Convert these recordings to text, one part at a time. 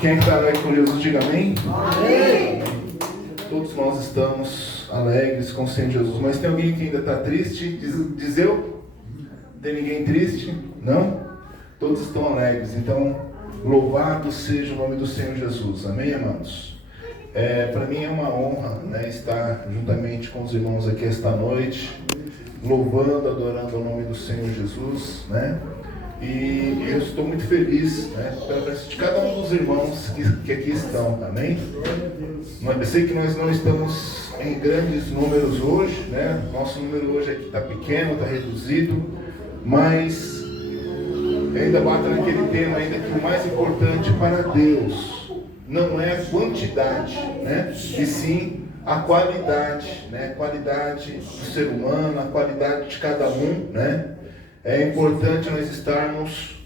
Quem é que está alegre com Jesus, diga amém. Amém. Todos nós estamos alegres com o Senhor Jesus, mas tem alguém que ainda está triste? Diz eu? Tem ninguém triste? Não? Todos estão alegres, então louvado seja o nome do Senhor Jesus, amém, amados? Para mim é uma honra, né, estar juntamente com os irmãos aqui esta noite, louvando, adorando o nome do Senhor Jesus, né? E eu estou muito feliz, né, pela presença de cada um dos irmãos que aqui estão, amém? Eu sei que nós não estamos em grandes números hoje, né? Nosso número hoje aqui está pequeno, está reduzido, mas ainda bato naquele tema ainda que o mais importante para Deus não é a quantidade, né? E sim a qualidade, né? A qualidade do ser humano, a qualidade de cada um, né? É importante nós estarmos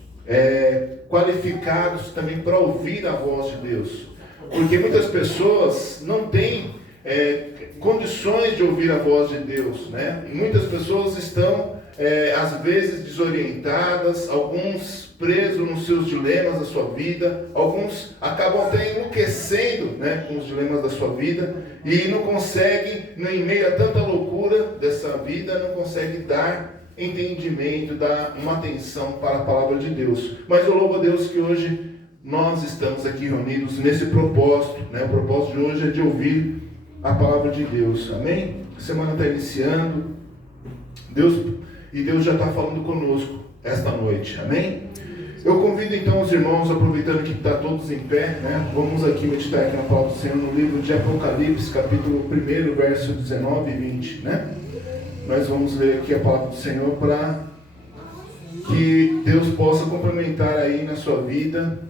qualificados também para ouvir a voz de Deus, porque muitas pessoas não têm condições de ouvir a voz de Deus, né? E muitas pessoas estão às vezes desorientadas, alguns presos nos seus dilemas da sua vida, alguns acabam até enlouquecendo, né, com os dilemas da sua vida e não conseguem, em meio a tanta loucura dessa vida, não conseguem dar entendimento, dar uma atenção para a palavra de Deus. Mas eu louvo a Deus que hoje nós estamos aqui reunidos nesse propósito, né? O propósito de hoje é de ouvir a palavra de Deus, amém? A semana está iniciando, Deus já está falando conosco esta noite, amém? Eu convido então os irmãos, aproveitando que está todos em pé, né? Vamos aqui meditar aqui na palavra do Senhor no livro de Apocalipse, capítulo 1, verso 19 e 20, né? Nós vamos ler aqui a palavra do Senhor para que Deus possa complementar aí na sua vida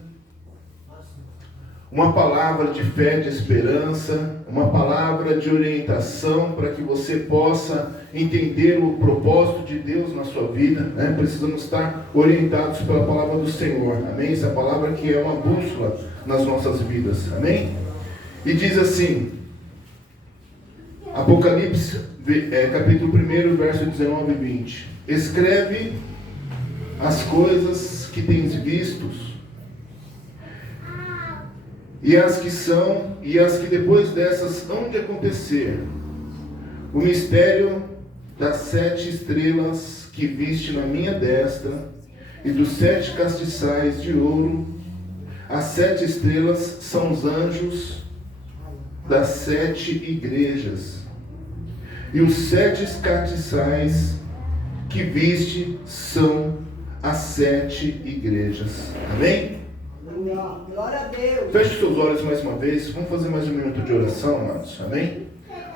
uma palavra de fé, de esperança, uma palavra de orientação para que você possa entender o propósito de Deus na sua vida, né? Precisamos estar orientados pela palavra do Senhor, amém? Essa palavra que é uma bússola nas nossas vidas, amém? E diz assim, Apocalipse, capítulo 1, verso 19 e 20. Escreve as coisas que tens vistos, e as que são, e as que depois dessas hão de acontecer. O mistério das 7 estrelas que viste na minha destra, e dos 7 castiçais de ouro. As 7 estrelas são os anjos das 7 igrejas. E os 7 castiçais que viste são as 7 igrejas. Amém? Glória a Deus. Feche seus olhos mais uma vez. Vamos fazer mais um minuto de oração, amados. Amém?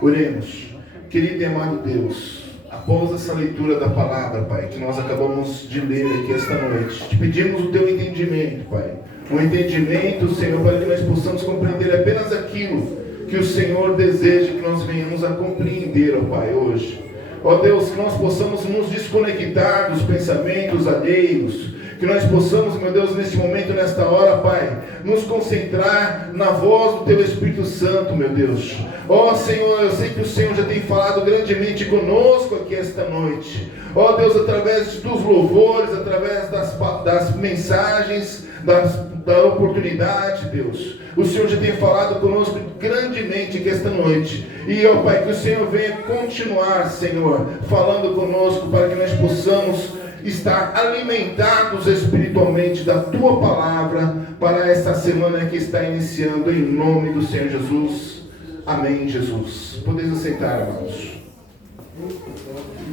Oremos. Querido e amado Deus, após essa leitura da palavra, Pai, que nós acabamos de ler aqui esta noite, te pedimos o teu entendimento, Pai. Um entendimento, Senhor, para que nós possamos compreender apenas aquilo que o Senhor deseja que nós venhamos a compreender, ó Pai, hoje. Ó Deus, que nós possamos nos desconectar dos pensamentos alheios, que nós possamos, meu Deus, nesse momento, nesta hora, Pai, nos concentrar na voz do Teu Espírito Santo, meu Deus. Ó Senhor, eu sei que o Senhor já tem falado grandemente conosco aqui esta noite. Ó Deus, através dos louvores, através das mensagens, da oportunidade, Deus. O Senhor já tem falado conosco grandemente aqui esta noite. E, ó Pai, que o Senhor venha continuar, Senhor, falando conosco para que nós possamos estar alimentados espiritualmente da Tua palavra para esta semana que está iniciando, em nome do Senhor Jesus. Amém, Jesus. Podeis aceitar, amados.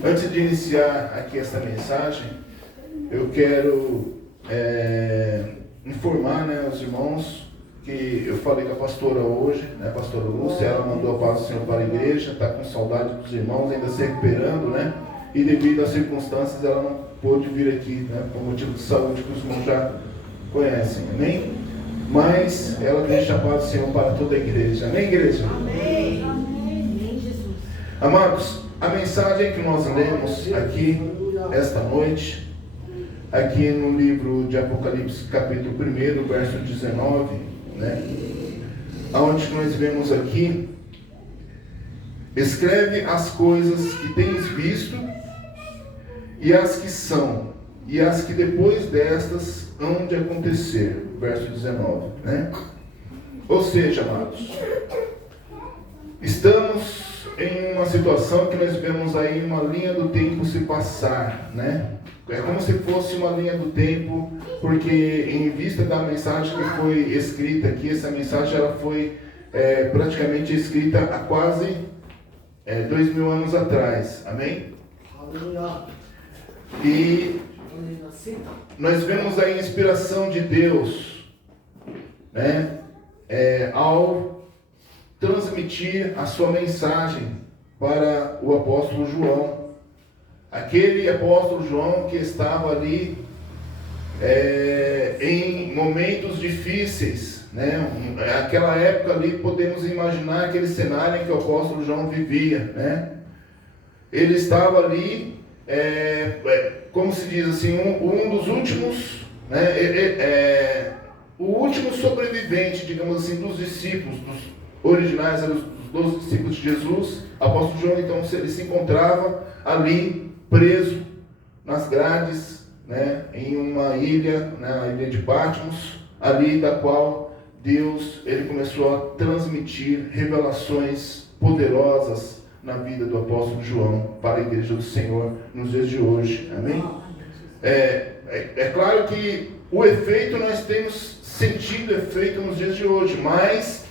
Antes de iniciar aqui esta mensagem, eu quero informar, né, os irmãos que eu falei com a pastora hoje, né, a pastora Lúcia, ela mandou a paz do Senhor para a igreja, está com saudade dos irmãos, ainda se recuperando, né? E devido às circunstâncias ela não pôde vir aqui, né, por motivo de saúde que os irmãos já conhecem, amém? Mas ela deixa a paz do Senhor para toda a igreja, amém, igreja? Amém. Amém, Jesus. Amados, a mensagem que nós lemos aqui esta noite, aqui no livro de Apocalipse, capítulo 1, verso 19, né? Onde nós vemos aqui, escreve as coisas que tens visto, e as que são, e as que depois destas hão de acontecer. Verso 19, né? Ou seja, amados, estamos em uma situação que nós vemos aí uma linha do tempo se passar, né? É como se fosse uma linha do tempo, porque em vista da mensagem que foi escrita aqui, essa mensagem ela foi praticamente escrita há quase 2000 anos atrás, amém? E nós vemos aí a inspiração de Deus, né? Ao transmitir a sua mensagem para o apóstolo João. Aquele apóstolo João que estava ali em momentos difíceis, né? Aquela época ali, podemos imaginar aquele cenário em que o apóstolo João vivia, né? Ele estava ali, como se diz assim, um dos últimos, né? O último sobrevivente, digamos assim, dos discípulos, dos originais, os 12 discípulos de Jesus. O apóstolo João, então, ele se encontrava ali, preso nas grades, né, em uma ilha, né, a ilha de Patmos, ali da qual Deus ele começou a transmitir revelações poderosas na vida do apóstolo João para a igreja do Senhor nos dias de hoje, amém? É claro que o efeito nós temos sentido efeito nos dias de hoje, mas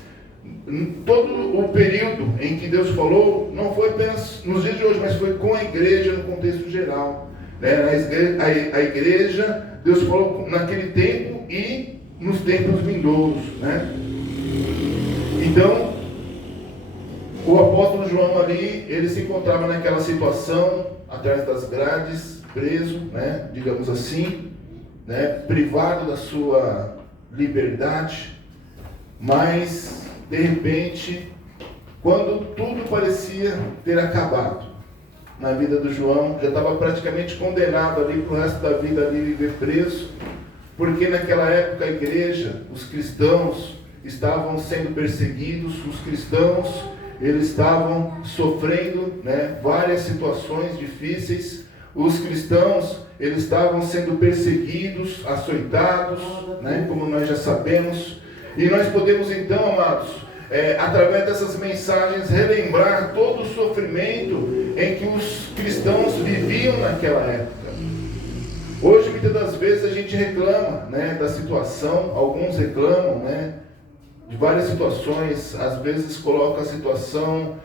todo o período em que Deus falou não foi apenas nos dias de hoje, mas foi com a igreja no contexto geral, né? A igreja, Deus falou naquele tempo e nos tempos vindouros, né? Então, o apóstolo João ali, ele se encontrava naquela situação, atrás das grades, preso, né? Digamos assim, né? Privado da sua liberdade, mas de repente, quando tudo parecia ter acabado na vida do João, já estava praticamente condenado ali para o resto da vida ali viver preso, porque naquela época a igreja, os cristãos estavam sendo perseguidos, os cristãos eles estavam sofrendo, né, várias situações difíceis, os cristãos eles estavam sendo perseguidos, açoitados, né, como nós já sabemos. E nós podemos então, amados, através dessas mensagens, relembrar todo o sofrimento em que os cristãos viviam naquela época. Hoje, muitas das vezes, a gente reclama, né, da situação, alguns reclamam, né, de várias situações, às vezes coloca a situação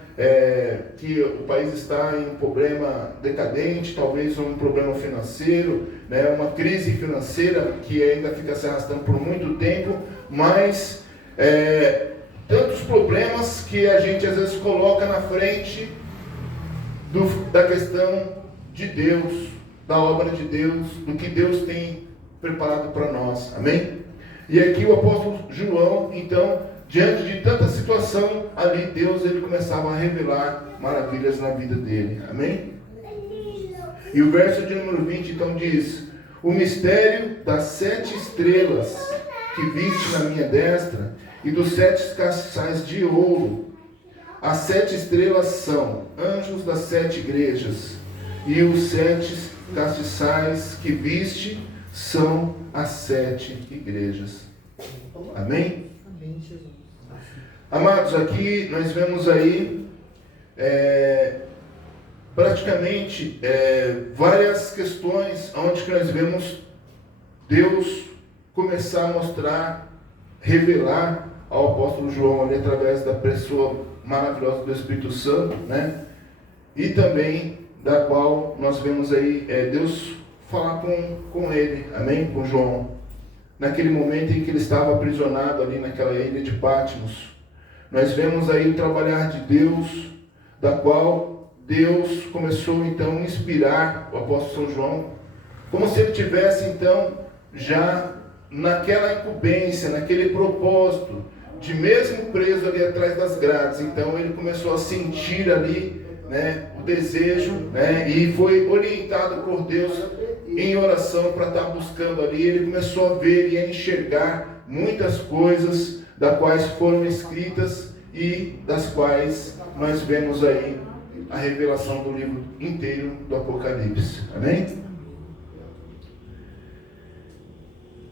que o país está em um problema decadente, talvez um problema financeiro, né, uma crise financeira que ainda fica se arrastando por muito tempo, mas tantos problemas que a gente às vezes coloca na frente da questão de Deus, da obra de Deus, do que Deus tem preparado para nós, amém? E aqui o apóstolo João, então, diante de tanta situação, ali Deus ele começava a revelar maravilhas na vida dele, amém? E o verso de número 20 então diz: o mistério das 7 estrelas que viste na minha destra e dos 7 castiçais de ouro. As 7 estrelas são anjos das 7 igrejas, e os 7 castiçais que viste são as 7 igrejas. Amém? Amém, Jesus. Amados, aqui nós vemos aí praticamente várias questões onde que nós vemos Deus começar a mostrar, revelar ao apóstolo João ali através da pessoa maravilhosa do Espírito Santo, né? E também da qual nós vemos aí Deus falar com ele, amém? Com João, naquele momento em que ele estava aprisionado ali naquela ilha de Patmos. Nós vemos aí o trabalhar de Deus, da qual Deus começou então a inspirar o apóstolo São João, como se ele tivesse então já naquela incumbência, naquele propósito de mesmo preso ali atrás das grades. Então ele começou a sentir ali, né, o desejo, né, e foi orientado por Deus em oração para estar buscando ali. Ele começou a ver e a enxergar muitas coisas das quais foram escritas e das quais nós vemos aí a revelação do livro inteiro do Apocalipse. Amém?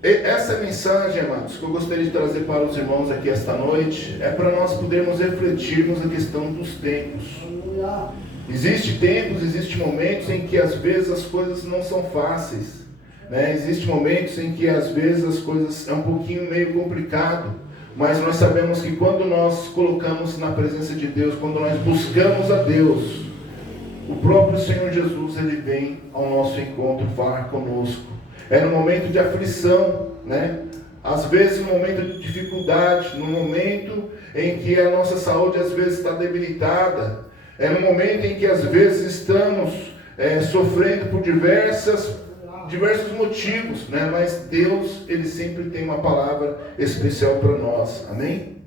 essa mensagem, amados, que eu gostaria de trazer para os irmãos aqui esta noite, é para nós podermos refletirmos a questão dos tempos. Existem tempos, existem momentos em que às vezes as coisas não são fáceis, né? Existem momentos em que às vezes as coisas é um pouquinho meio complicado, mas nós sabemos que quando nós colocamos na presença de Deus, quando nós buscamos a Deus, o próprio Senhor Jesus, Ele vem ao nosso encontro falar conosco. É no momento de aflição, né? Às vezes no momento de dificuldade, no momento em que a nossa saúde às vezes está debilitada, é no momento em que às vezes estamos sofrendo por diversos motivos, né? Mas Deus, Ele sempre tem uma palavra especial para nós, amém?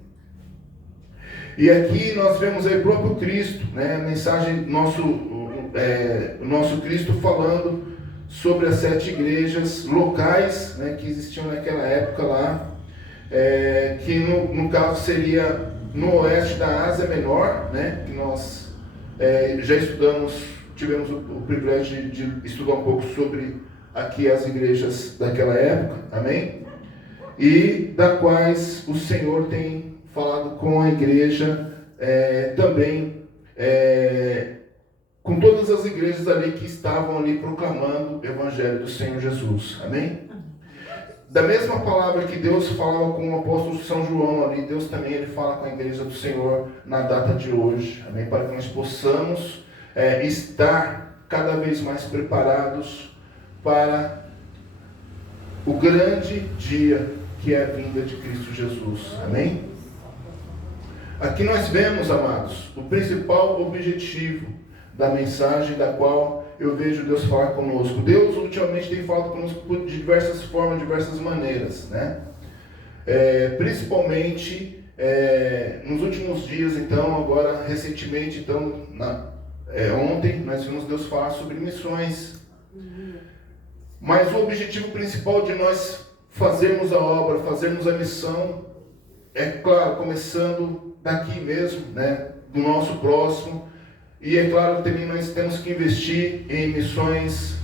E aqui nós vemos aí o próprio Cristo, né? A mensagem, nosso Cristo falando sobre as 7 igrejas locais, né, que existiam naquela época lá, que no caso seria no oeste da Ásia Menor, né, que nós já tivemos o privilégio de estudar um pouco sobre aqui as igrejas daquela época, amém? E da quais o Senhor tem falado com a igreja também, com todas as igrejas ali que estavam ali proclamando o Evangelho do Senhor Jesus, amém? Da mesma palavra que Deus falava com o apóstolo São João ali, Deus também ele fala com a igreja do Senhor na data de hoje, amém? Para que nós possamos estar cada vez mais preparados para o grande dia que é a vinda de Cristo Jesus, amém? Aqui nós vemos, amados, o principal objetivo da mensagem da qual eu vejo Deus falar conosco. Deus ultimamente tem falado conosco de diversas formas, de diversas maneiras, né? Principalmente nos últimos dias, então, agora recentemente, então, ontem nós vimos Deus falar sobre missões. Mas o objetivo principal de nós fazermos a obra, fazermos a missão, é claro, começando daqui mesmo, né? Do nosso próximo. E é claro que também nós temos que investir em missões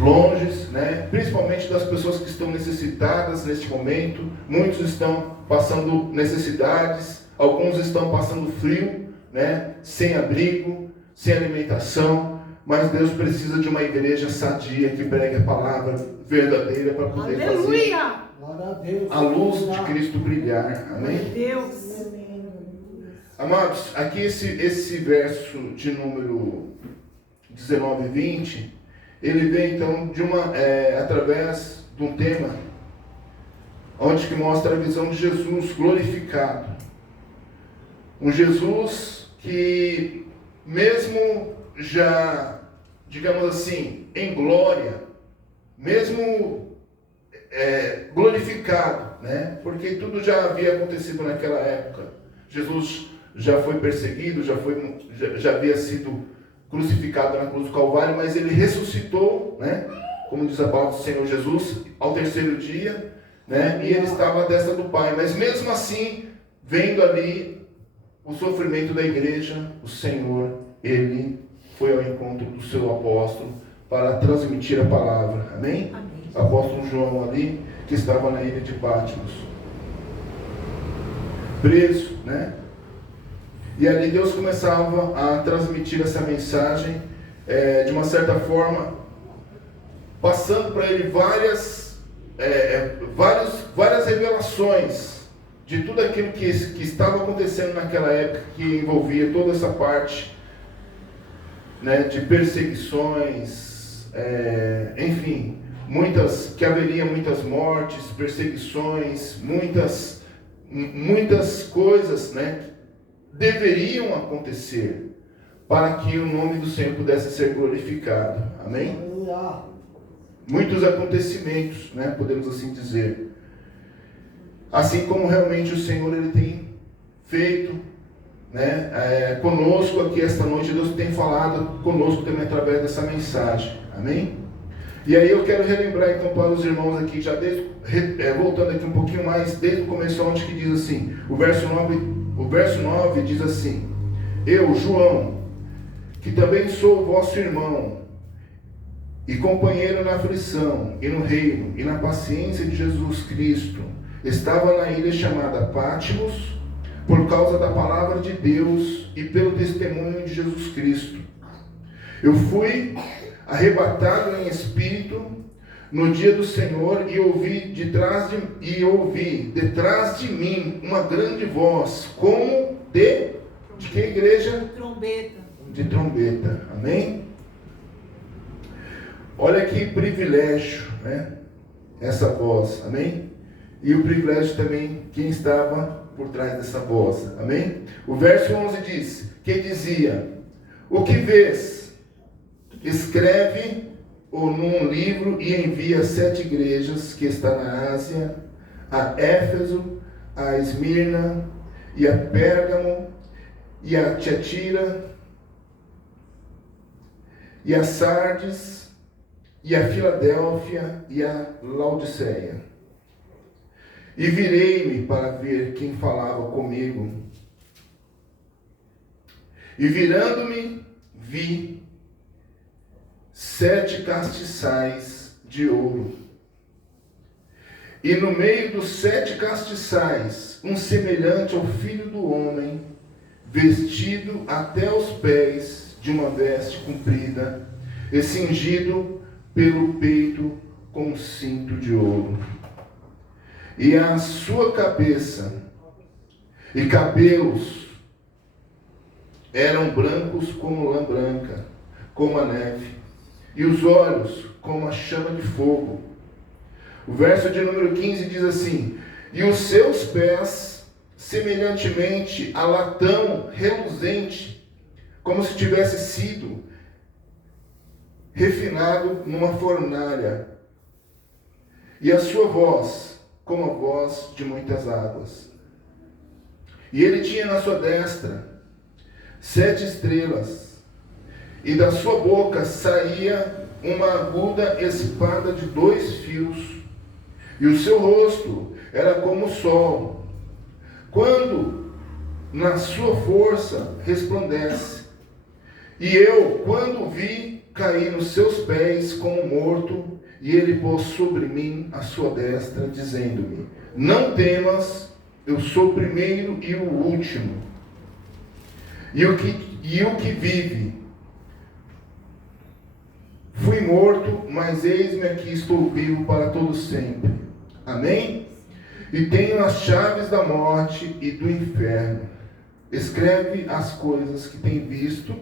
longes, né? Principalmente das pessoas que estão necessitadas neste momento. Muitos estão passando necessidades, alguns estão passando frio, né? Sem abrigo, sem alimentação. Mas Deus precisa de uma igreja sadia que pregue a palavra verdadeira para poder fazer a luz de Cristo brilhar. Amém? Deus. Amados, aqui esse verso de número 19 e 20, ele vem então através de um tema onde que mostra a visão de Jesus glorificado. Um Jesus que mesmo já, digamos assim, em glória, mesmo glorificado, né? Porque tudo já havia acontecido naquela época. Jesus já foi perseguido, já havia sido crucificado na cruz do Calvário, mas ele ressuscitou, né? Como diz a palavra do Senhor Jesus, ao terceiro dia, né? E ele estava à destra do Pai. Mas mesmo assim, vendo ali o sofrimento da igreja, o Senhor, ele foi ao encontro do seu apóstolo para transmitir a palavra. Amém? Amém. O apóstolo João ali, que estava na ilha de Patmos, preso, né? E ali Deus começava a transmitir essa mensagem, de uma certa forma, passando para ele várias revelações de tudo aquilo que estava acontecendo naquela época, que envolvia toda essa parte, né, de perseguições, enfim, que haveria muitas mortes, perseguições, muitas coisas, né, deveriam acontecer para que o nome do Senhor pudesse ser glorificado. Amém? Muitos acontecimentos, né, podemos assim dizer. Assim como realmente o Senhor ele tem feito, né, conosco aqui esta noite. Deus tem falado conosco também através dessa mensagem. Amém? E aí eu quero relembrar então para os irmãos aqui, já voltando aqui um pouquinho mais, desde o começo, onde que diz assim, o verso 9 diz assim: eu, João, que também sou vosso irmão e companheiro na aflição, e no reino, e na paciência de Jesus Cristo. Estava na ilha chamada Pátimos, por causa da palavra de Deus e pelo testemunho de Jesus Cristo. Eu fui arrebatado em espírito no dia do Senhor e ouvi detrás de mim uma grande voz, como de que igreja? Trombeta. De trombeta. Amém? Olha que privilégio, né? Essa voz. Amém? E o privilégio também quem estava por trás dessa voz. Amém? O verso 11 diz, que dizia: o que vês? Escreve-o num livro e envia 7 igrejas que está na Ásia, a Éfeso, a Esmirna, e a Pérgamo, e a Tiatira, e a Sardes, e a Filadélfia, e a Laodiceia. E virei-me para ver quem falava comigo. E virando-me, vi 7 castiçais de ouro. E no meio dos 7 castiçais, um semelhante ao Filho do Homem, vestido até os pés de uma veste comprida, e cingido pelo peito com um cinto de ouro. E a sua cabeça e cabelos eram brancos como lã branca, como a neve, e os olhos como a chama de fogo. O verso de número 15 diz assim: e os seus pés semelhantemente a latão reluzente, como se tivesse sido refinado numa fornalha, e a sua voz como a voz de muitas águas. E ele tinha na sua destra 7 estrelas, e da sua boca saía uma aguda espada de 2 fios, e o seu rosto era como o sol, quando na sua força resplandece. E eu, quando o vi, caí nos seus pés como morto, e ele pôs sobre mim a sua destra, dizendo-me: não temas, eu sou o primeiro e o último, e o que vive. Fui morto, mas eis-me aqui, estou vivo para todo sempre. Amém? E tenho as chaves da morte e do inferno. Escreve as coisas que tem visto,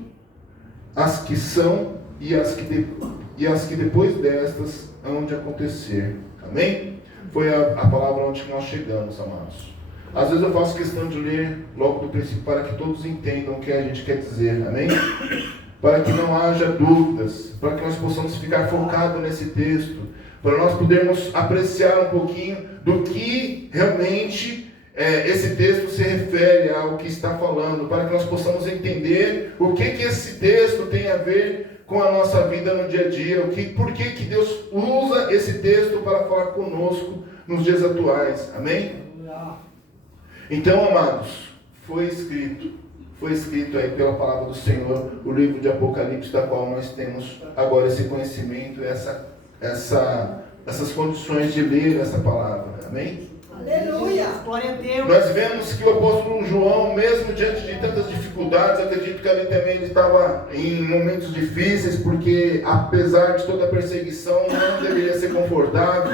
as que são e as que depois destas hão de acontecer. Amém? Foi a palavra onde nós chegamos, amados. Às vezes eu faço questão de ler logo do princípio para que todos entendam o que a gente quer dizer. Amém? Para que não haja dúvidas, para que nós possamos ficar focados nesse texto, para nós podermos apreciar um pouquinho do que realmente esse texto se refere ao que está falando, para que nós possamos entender o que esse texto tem a ver com a nossa vida no dia a dia, por que Deus usa esse texto para falar conosco nos dias atuais. Amém? Então, amados, foi escrito aí pela palavra do Senhor, o livro de Apocalipse, da qual nós temos agora esse conhecimento, essas condições de ler essa palavra. Amém? Aleluia! Glória a Deus! Nós vemos que o apóstolo João, mesmo diante de tantas dificuldades, acredito que ali também ele estava em momentos difíceis, porque apesar de toda a perseguição, não deveria ser confortável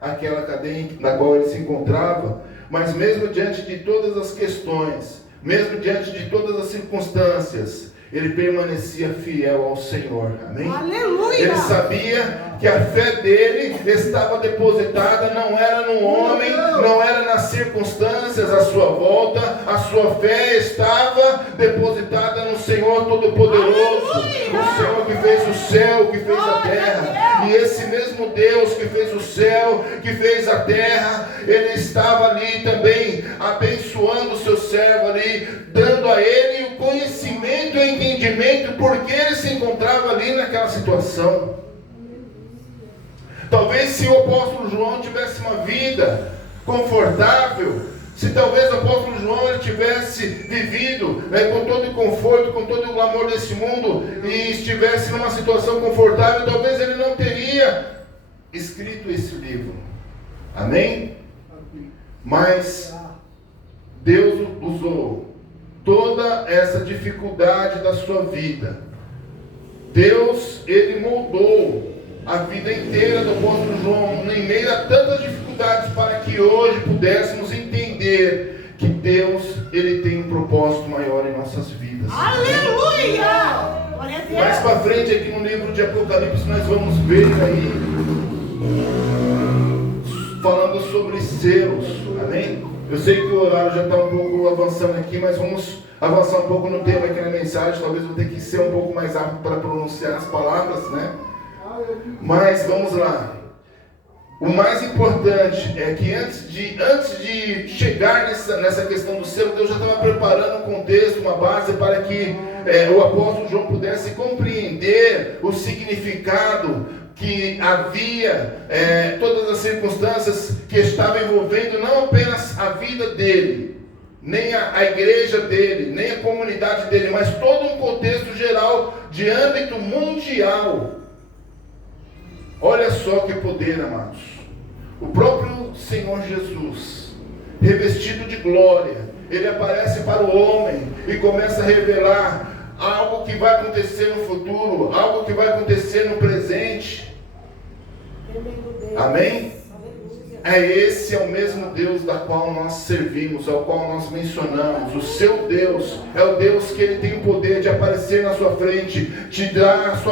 aquela cadeia na qual ele se encontrava, mas mesmo diante de todas as questões, mesmo diante de todas as circunstâncias, ele permanecia fiel ao Senhor. Amém? Aleluia! Ele sabia que a fé dele estava depositada, não era no homem, não era nas circunstâncias à sua volta, a sua fé estava depositada no Senhor Todo-Poderoso, o Senhor que fez o céu, que fez a terra. E esse mesmo Deus que fez o céu, que fez a terra, ele estava ali também abençoando o seu servo ali, dando a ele o conhecimento e o entendimento porque ele se encontrava ali naquela situação. Talvez se o apóstolo João tivesse uma vida confortável, Se talvez o apóstolo João ele tivesse vivido com todo o conforto, com todo o glamour desse mundo e estivesse numa situação confortável, talvez ele não teria escrito esse livro. Amém? Mas Deus usou toda essa dificuldade da sua vida. Deus, ele moldou a vida inteira do apóstolo João em meio a tantas dificuldades para que hoje pudéssemos entender que Deus, ele tem um propósito maior em nossas vidas. Aleluia! Glória a Deus. Mais para frente aqui no livro de Apocalipse nós vamos ver aí falando sobre selos. Amém? Eu sei que o horário já está um pouco avançando aqui, mas vamos avançar um pouco no tema aqui na mensagem. Talvez eu tenha que ser um pouco mais rápido para pronunciar as palavras, né? Mas vamos lá. O mais importante é que antes de chegar nessa questão do selo, Deus já estava preparando um contexto, uma base para que o apóstolo João pudesse compreender o significado que havia, todas as circunstâncias que estavam envolvendo não apenas a vida dele, nem a igreja dele, nem a comunidade dele, mas todo um contexto geral de âmbito mundial. Olha só que poder, amados. O próprio Senhor Jesus, revestido de glória, ele aparece para o homem e começa a revelar algo que vai acontecer no futuro, algo que vai acontecer no presente. Amém? Esse é o mesmo Deus da qual nós servimos, ao qual nós mencionamos. O seu Deus é o Deus que ele tem o poder de aparecer na sua frente, te dar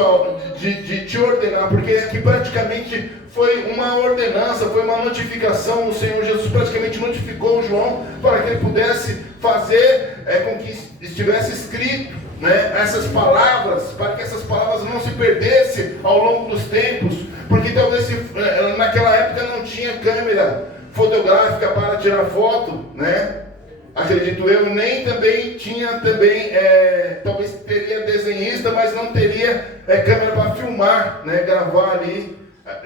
de te ordenar, porque aqui praticamente foi uma ordenança, foi uma notificação. O Senhor Jesus praticamente notificou o João para que ele pudesse fazer com que estivesse escrito, né, essas palavras, para que essas palavras não se perdessem ao longo dos tempos, porque talvez naquela época não tinha câmera fotográfica para tirar foto, né? Acredito eu, nem também tinha talvez teria desenhista, mas não teria câmera para filmar, né? Gravar ali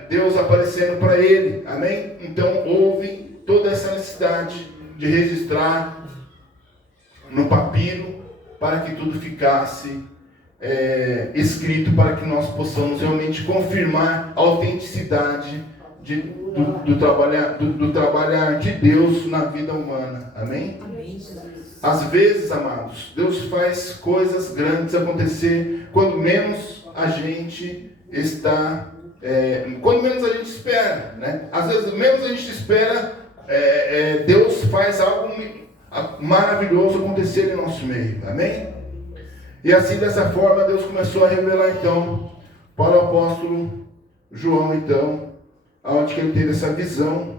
Deus aparecendo para ele, amém? Então houve toda essa necessidade de registrar no papiro para que tudo ficasse escrito, para que nós possamos realmente confirmar a autenticidade do trabalhar de Deus na vida humana, amém? Às vezes, amados, Deus faz coisas grandes acontecer quando menos a gente está, quando menos a gente espera, né? Às vezes, menos a gente espera, Deus faz algo maravilhoso acontecer em nosso meio, amém? E assim, dessa forma, Deus começou a revelar então para o apóstolo João, então, onde que ele teve essa visão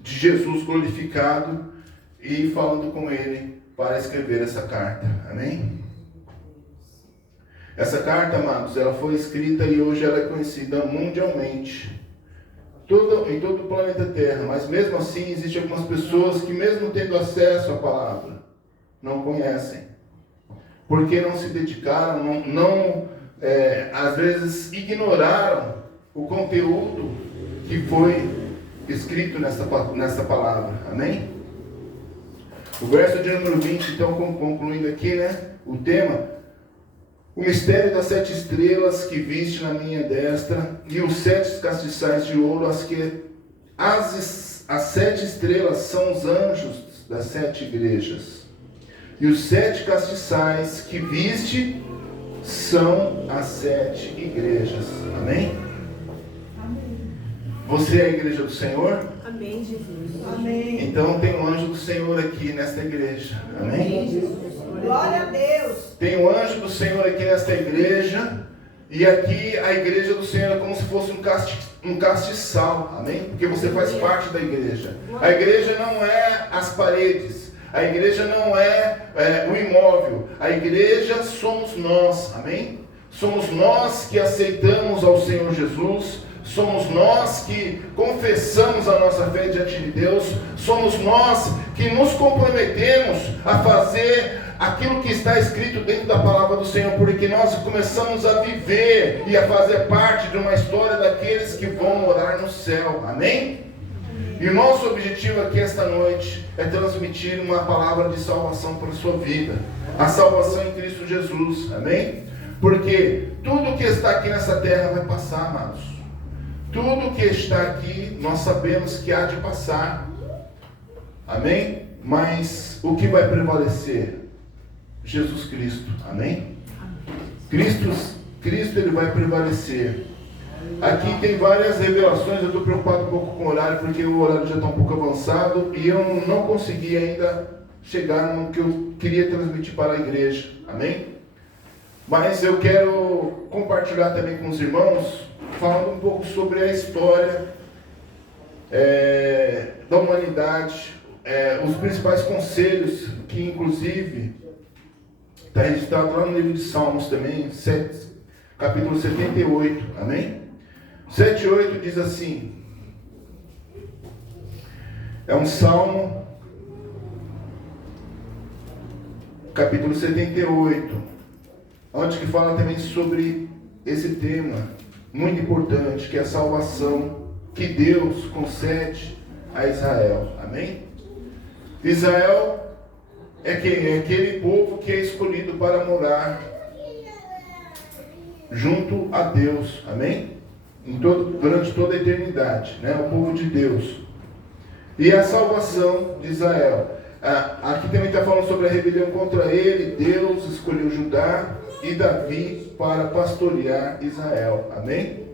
de Jesus glorificado e falando com ele para escrever essa carta, amém? Essa carta, amados, ela foi escrita e hoje ela é conhecida mundialmente, em todo o planeta Terra, mas mesmo assim existem algumas pessoas que mesmo tendo acesso à palavra, não conhecem, porque não se dedicaram, às vezes ignoraram o conteúdo que foi escrito nessa palavra, amém? O verso de número 20, então, concluindo aqui, né, o tema: o mistério das 7 estrelas que viste na minha destra, e os 7 castiçais de ouro, as 7 estrelas são os anjos das 7 igrejas, e os 7 castiçais que viste são as 7 igrejas, amém? Você é a igreja do Senhor? Amém, Jesus. Amém. Então tem um anjo do Senhor aqui nesta igreja, amém? Glória a Deus. Tem um anjo do Senhor aqui nesta igreja, e aqui a igreja do Senhor é como se fosse um castiçal, amém? Porque você faz parte da igreja. A igreja não é as paredes, a igreja não é o imóvel, a igreja somos nós, amém? Somos nós que aceitamos ao Senhor Jesus, somos nós que confessamos a nossa fé diante de Deus, somos nós que nos comprometemos a fazer aquilo que está escrito dentro da palavra do Senhor, porque nós começamos a viver e a fazer parte de uma história daqueles que vão morar no céu, amém? E o nosso objetivo aqui esta noite é transmitir uma palavra de salvação para a sua vida. A salvação em Cristo Jesus, amém? Porque tudo que está aqui nessa terra vai passar, amados. Tudo que está aqui, nós sabemos que há de passar, amém? Mas o que vai prevalecer? Jesus Cristo, amém? Cristo ele vai prevalecer. Aqui tem várias revelações. Eu estou preocupado um pouco com o horário, porque o horário já está um pouco avançado e eu não consegui ainda chegar no que eu queria transmitir para a igreja, amém? Mas eu quero compartilhar também com os irmãos, falando um pouco sobre a história da humanidade, os principais conselhos, que inclusive está registrado lá no livro de Salmos também, capítulo 78, amém? 7:8 diz assim, é um salmo, capítulo 78, onde que fala também sobre esse tema muito importante, que é a salvação que Deus concede a Israel, amém? Israel é quem? É aquele povo que é escolhido para morar junto a Deus, amém? Durante toda a eternidade, né? O povo de Deus. E a salvação de Israel. Aqui também está falando sobre a rebelião contra ele. Deus escolheu Judá e Davi para pastorear Israel, amém?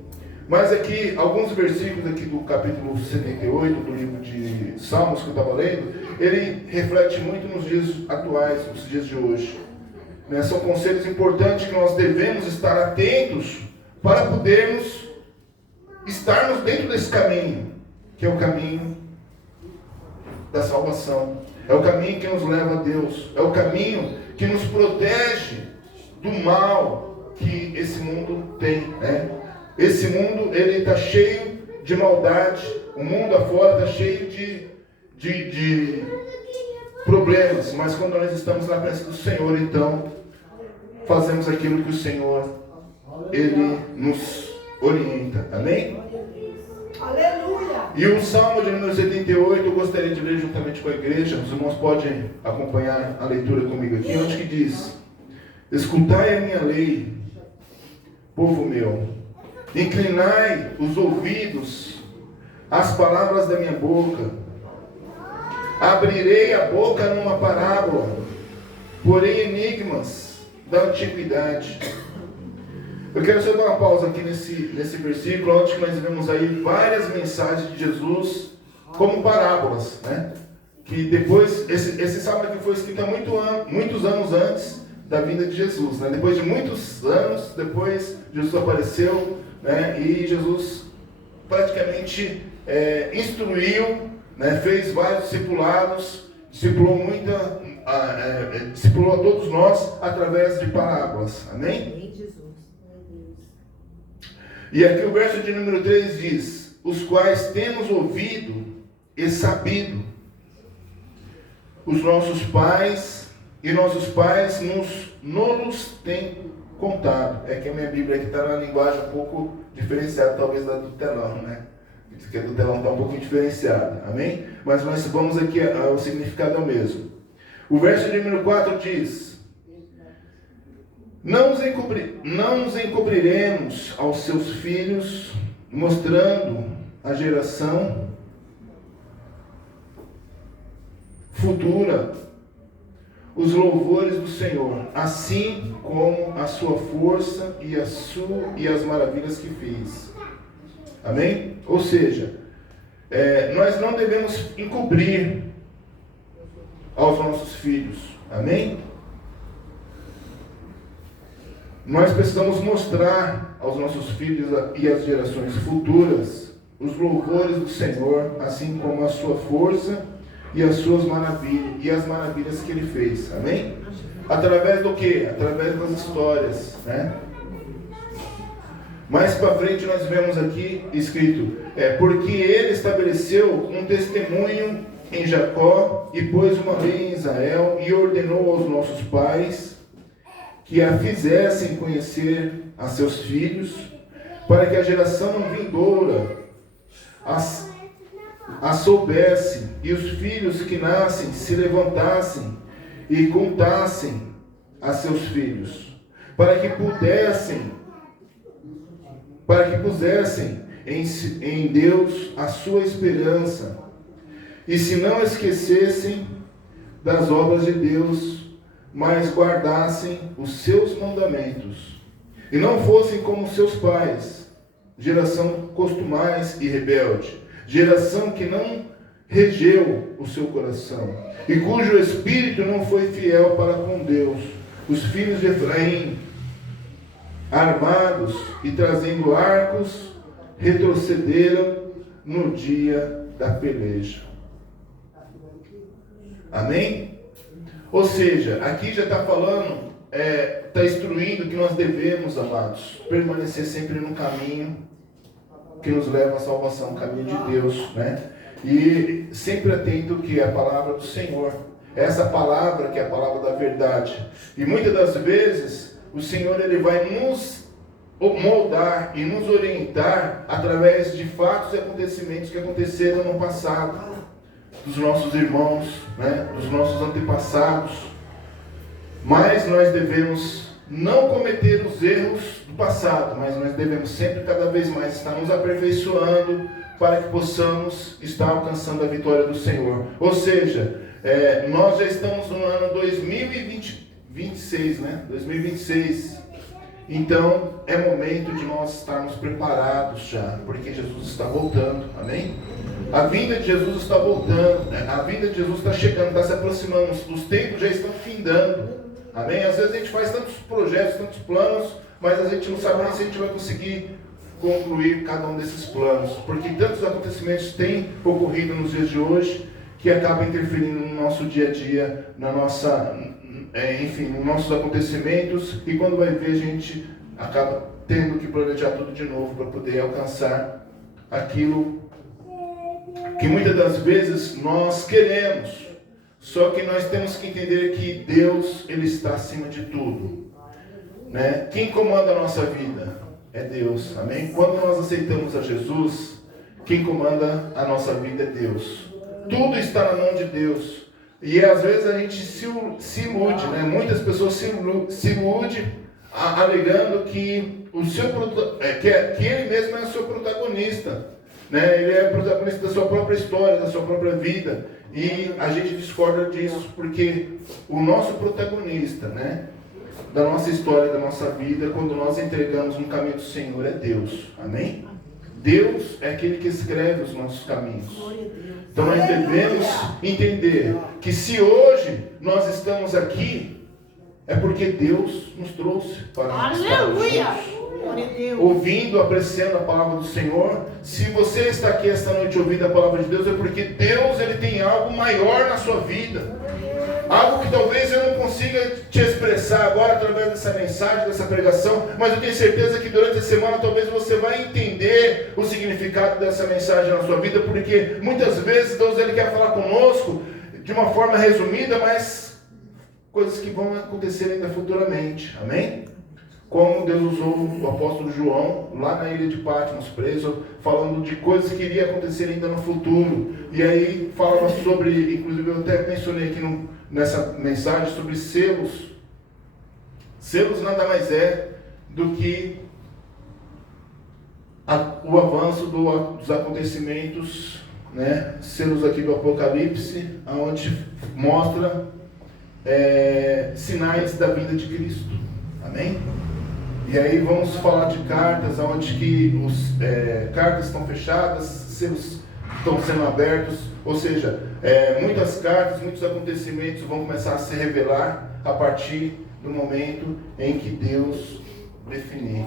Mas aqui, alguns versículos aqui do capítulo 78 do livro de Salmos que eu estava lendo, ele reflete muito nos dias atuais, nos dias de hoje. São conselhos importantes que nós devemos estar atentos para podermos estarmos dentro desse caminho, que é o caminho da salvação. É o caminho que nos leva a Deus. É o caminho que nos protege do mal que esse mundo tem, né? Esse mundo, ele está cheio de maldade. O mundo afora está cheio de problemas. Mas quando nós estamos na presença do Senhor, então, fazemos aquilo que o Senhor, ele nos orienta. Amém? Aleluia! E o Salmo de número 78, eu gostaria de ler juntamente com a igreja. Os irmãos podem acompanhar a leitura comigo aqui, onde que diz: escutai a minha lei, povo meu, inclinai os ouvidos às palavras da minha boca. Abrirei a boca numa parábola, porém enigmas da antiguidade. Eu quero só dar uma pausa aqui nesse versículo, onde nós vemos aí várias mensagens de Jesus como parábolas, né? Que depois, esse salmo aqui foi escrito há muitos anos antes da vinda de Jesus, né? Depois de muitos anos, depois Jesus apareceu, né? E Jesus praticamente instruiu, né? Fez vários discipulados, discipulou a todos nós através de parábolas, amém? E aqui o verso de número 3 diz: os quais temos ouvido e sabido, os nossos pais e nossos pais nos têm contado. É que a minha Bíblia aqui está na linguagem um pouco diferenciada, talvez da do telão, né? Que a do telão está um pouquinho diferenciada, amém? Mas nós vamos aqui, o significado é o mesmo. O verso de número 4 diz: não nos encobriremos aos seus filhos, mostrando a geração futura os louvores do Senhor, assim como a sua força e as maravilhas que fez. Amém? Ou seja, nós não devemos encobrir aos nossos filhos. Amém? Nós precisamos mostrar aos nossos filhos e às gerações futuras os louvores do Senhor, assim como a sua força e as suas maravilhas e as maravilhas que Ele fez. Amém? Através do quê? Através das histórias, né? Mais para frente nós vemos aqui escrito: porque Ele estabeleceu um testemunho em Jacó e pôs uma lei em Israel e ordenou aos nossos pais que a fizessem conhecer a seus filhos, para que a geração vindoura a soubesse, e os filhos que nascem se levantassem e contassem a seus filhos, para que pusessem em Deus a sua esperança, e se não esquecessem das obras de Deus, mas guardassem os seus mandamentos, e não fossem como seus pais, geração costumaz e rebelde, geração que não regeu o seu coração, e cujo espírito não foi fiel para com Deus. Os filhos de Efraim, armados e trazendo arcos, retrocederam no dia da peleja. Amém? Ou seja, aqui já está falando, está instruindo que nós devemos, amados, permanecer sempre no caminho que nos leva à salvação, o caminho de Deus, né? E sempre atento que é a palavra do Senhor, essa palavra que é a palavra da verdade. E muitas das vezes o Senhor ele vai nos moldar e nos orientar através de fatos e acontecimentos que aconteceram no passado, dos nossos irmãos, né? Dos nossos antepassados. Mas nós devemos não cometer os erros do passado, mas nós devemos sempre cada vez mais estar nos aperfeiçoando para que possamos estar alcançando a vitória do Senhor. Ou seja, nós já estamos no ano 2026, né? 2026. Então, é momento de nós estarmos preparados já, porque Jesus está voltando, amém? A vinda de Jesus está voltando, né? A vinda de Jesus está chegando, está se aproximando, os tempos já estão findando, amém? Às vezes a gente faz tantos projetos, tantos planos, mas a gente não sabe nem se a gente vai conseguir concluir cada um desses planos, porque tantos acontecimentos têm ocorrido nos dias de hoje, que acaba interferindo no nosso dia a dia, na nossa... enfim, nos nossos acontecimentos, e quando vai ver, a gente acaba tendo que planejar tudo de novo para poder alcançar aquilo que muitas das vezes nós queremos. Só que nós temos que entender que Deus, Ele está acima de tudo, né? Quem comanda a nossa vida é Deus, amém? Quando nós aceitamos a Jesus, quem comanda a nossa vida é Deus. Tudo está na mão de Deus. E às vezes a gente se ilude, né? Muitas pessoas se iludem alegando que que ele mesmo é o seu protagonista, né? Ele é o protagonista da sua própria história, da sua própria vida. E a gente discorda disso, porque o nosso protagonista, né, da nossa história, da nossa vida, quando nós entregamos no caminho do Senhor, é Deus, amém? Deus é aquele que escreve os nossos caminhos. Então nós devemos entender que se hoje nós estamos aqui, é porque Deus nos trouxe para estarmos juntos, ouvindo, apreciando a palavra do Senhor. Se você está aqui esta noite ouvindo a palavra de Deus, é porque Deus ele tem algo maior na sua vida. Algo que talvez eu não consiga te expressar agora através dessa mensagem, dessa pregação, mas eu tenho certeza que durante a semana talvez você vai entender o significado dessa mensagem na sua vida, porque muitas vezes Deus ele quer falar conosco de uma forma resumida, mas coisas que vão acontecer ainda futuramente, amém? Como Deus usou o apóstolo João lá na ilha de Patmos, preso, falando de coisas que iriam acontecer ainda no futuro. E aí falava sobre, inclusive eu até mencionei aqui nessa mensagem, sobre selos. Selos nada mais é do que o avanço dos acontecimentos, né? Selos aqui do Apocalipse, onde mostra sinais da vinda de Cristo, amém? E aí vamos falar de cartas, onde que cartas estão fechadas, selos estão sendo abertos, ou seja, muitas cartas, muitos acontecimentos vão começar a se revelar a partir do momento em que Deus definir.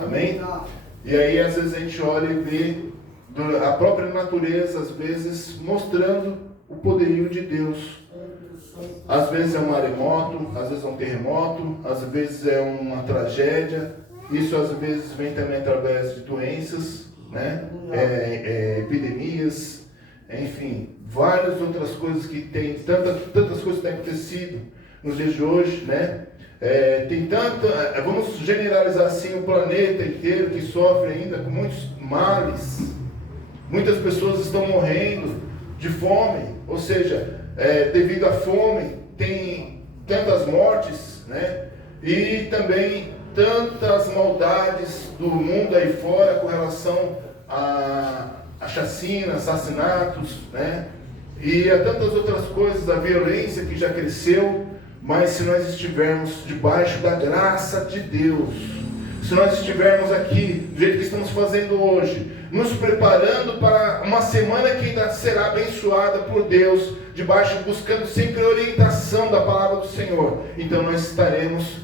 Amém? E aí às vezes a gente olha e vê a própria natureza, às vezes, mostrando o poderio de Deus. Às vezes é um maremoto, às vezes é um terremoto, às vezes é uma tragédia. Isso às vezes vem também através de doenças, né? Epidemias, enfim, várias outras coisas que tem, tantas coisas que têm acontecido nos dias de hoje, né? Vamos generalizar assim, o planeta inteiro que sofre ainda com muitos males, Muitas pessoas estão morrendo de fome, ou seja, devido à fome, tem tantas mortes, né? E também tantas maldades do mundo aí fora com relação a chacina, assassinatos, né? E a tantas outras coisas, a violência que já cresceu. Mas se nós estivermos debaixo da graça de Deus, se nós estivermos aqui do jeito que estamos fazendo hoje, nos preparando para uma semana que ainda será abençoada por Deus, buscando sempre a orientação da palavra do Senhor, então nós estaremos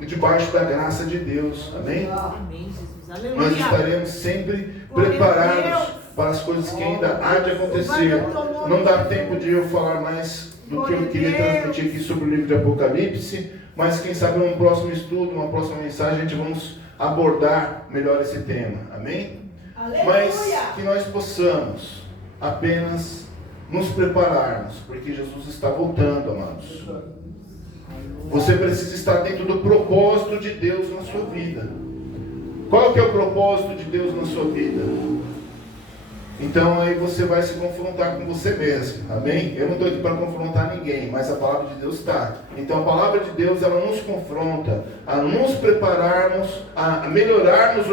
debaixo da graça de Deus, amém? Amém, Jesus, aleluia. Nós estaremos sempre preparados para as coisas que ainda há de acontecer. Não dá tempo de eu falar mais do que eu queria transmitir aqui sobre o livro de Apocalipse, mas quem sabe num próximo estudo, uma próxima mensagem, a gente vamos abordar melhor esse tema, amém? Aleluia. Mas que nós possamos apenas nos prepararmos, porque Jesus está voltando, amados. Você precisa estar dentro do propósito de Deus na sua vida. Qual que é o propósito de Deus na sua vida? Então aí você vai se confrontar com você mesmo, amém? Eu não estou aqui para confrontar ninguém, mas a palavra de Deus está. Então a palavra de Deus, ela nos confronta a nos prepararmos, a melhorarmos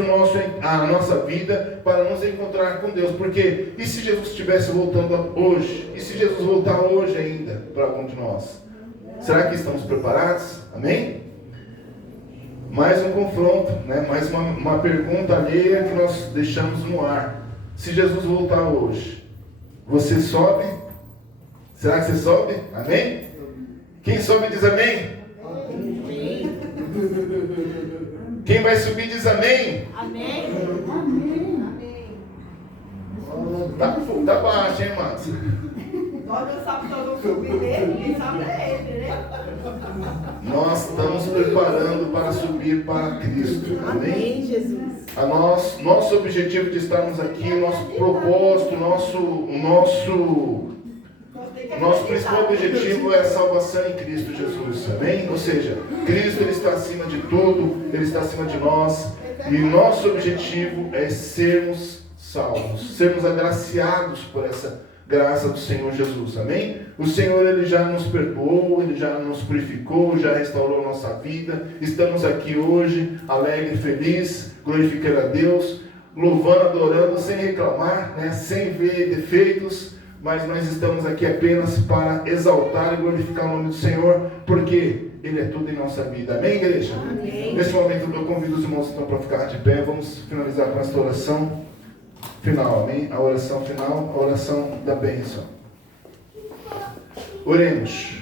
a nossa vida para nos encontrar com Deus. Porque e se Jesus estivesse voltando hoje? E se Jesus voltar hoje ainda para algum de nós? Será que estamos preparados? Amém? Mais um confronto, né? Mais uma pergunta alheia que nós deixamos no ar. Se Jesus voltar hoje, você sobe? Será que você sobe? Amém? Quem sobe diz amém? Amém. Quem vai subir diz amém? Amém. Tá baixo, hein, Márcio? Nós não sabemos se eu vou subir dele, quem sabe é ele, né? Nós estamos preparando para subir para Cristo. Amém? Amém, Jesus. Nosso objetivo de estarmos aqui, o nosso propósito, o nosso principal objetivo é a salvação em Cristo Jesus, amém? Ou seja, Cristo, Ele está acima de tudo, Ele está acima de nós, e nosso objetivo é sermos salvos, sermos agraciados por essa graça do Senhor Jesus, amém? O Senhor, Ele já nos perdoou, Ele já nos purificou, já restaurou a nossa vida. Estamos aqui hoje, alegre, feliz, glorificando a Deus, louvando, adorando, sem reclamar, né? Sem ver defeitos, mas nós estamos aqui apenas para exaltar e glorificar o nome do Senhor, porque Ele é tudo em nossa vida, amém, igreja? Amém. Nesse momento eu convido os irmãos então para ficar de pé. Vamos finalizar com esta oração final, amém? A oração final, a oração da bênção. Oremos.